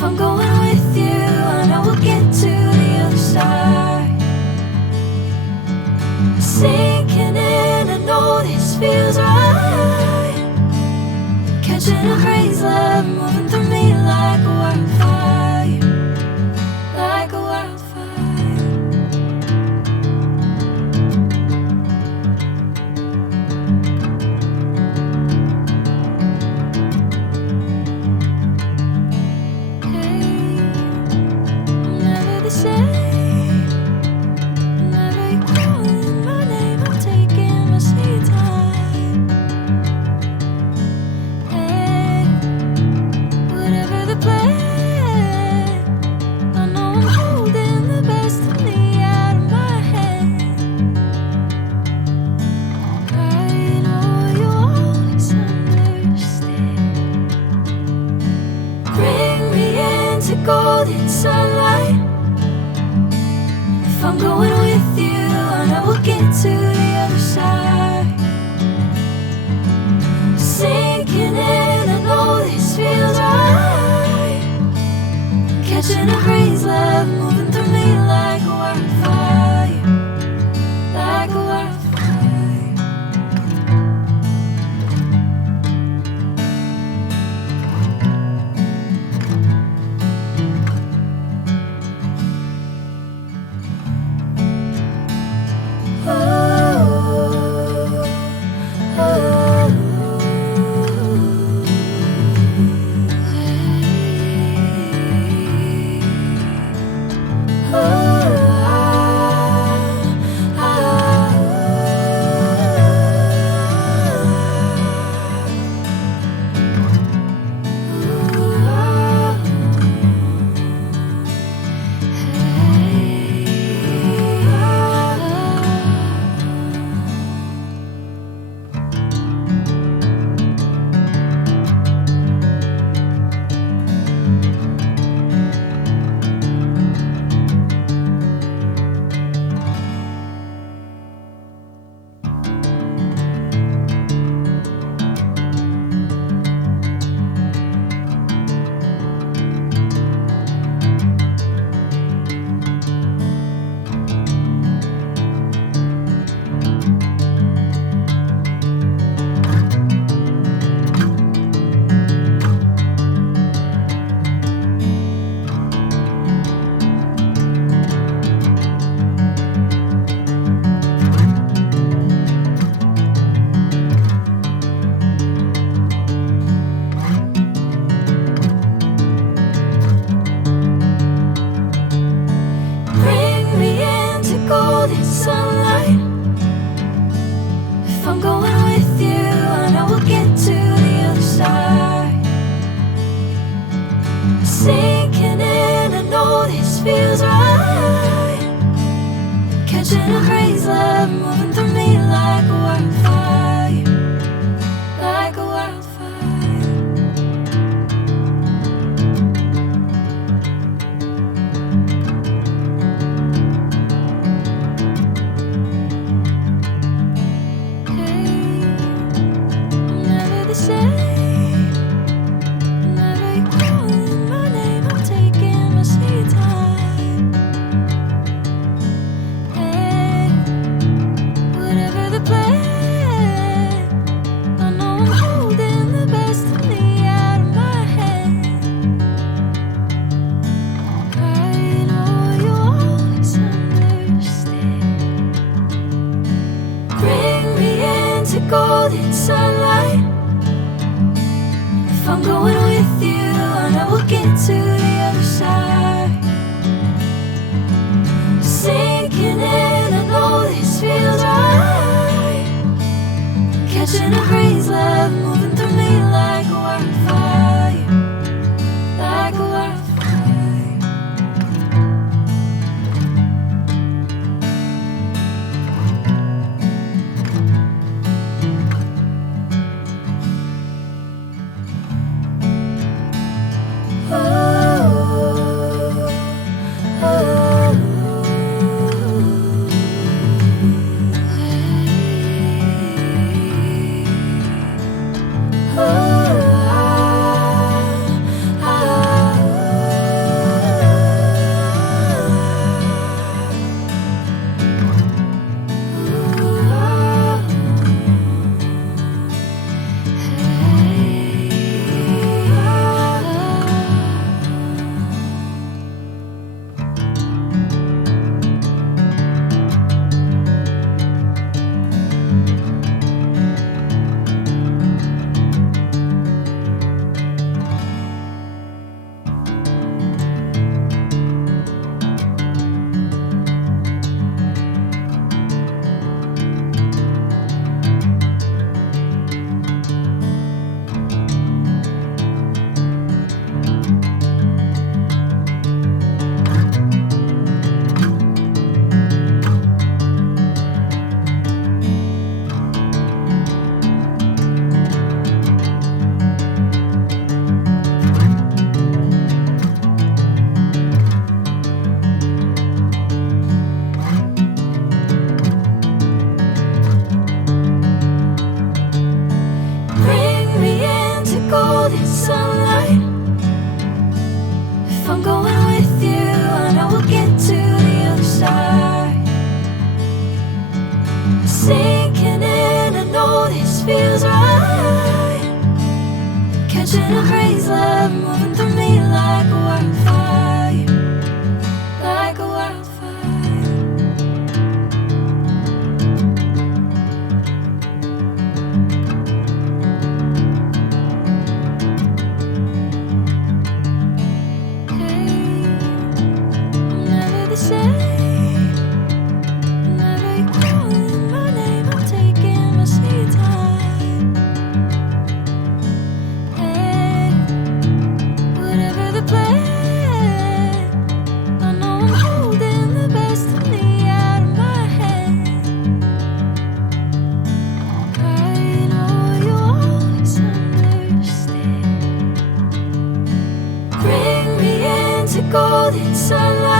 If I'm going with you, I know we'll get to the other side. Sinking in, I know this feels right. Catching a crazy love, moving through me like a wildfire, like a wildfire. Golden sunlight. If I'm going with you, I know we'll get to the other side. Sinking in, I know this feels right. Catching a crazy love, moving through me like a wildfire, like a wildfire. Golden sunlight. If I'm going with you, I know we'll get to the other side. Sinking in, I know this feels right. Catching a crazy love, moving through me like a wildfire, like a wildfire. Golden sunlight. If I'm going with you, I know we'll get to the other side. Sinking in, I know this feels right. Catching a crazy love, moving through me like a wildfire, like a wildfire. Oh, I'm going with you, I know we'll get to the other side. Sinking in, I know this feels right. Catching a crazy love moving through me like a wildfire, like a wildfire. Hey, I'm never the same. Whenever you're calling my name, I'm taking my sweet time. Hey, whatever the plan, I know I'm holding the best of me out of my hand. I know you always understand. Bring me into golden sunlight.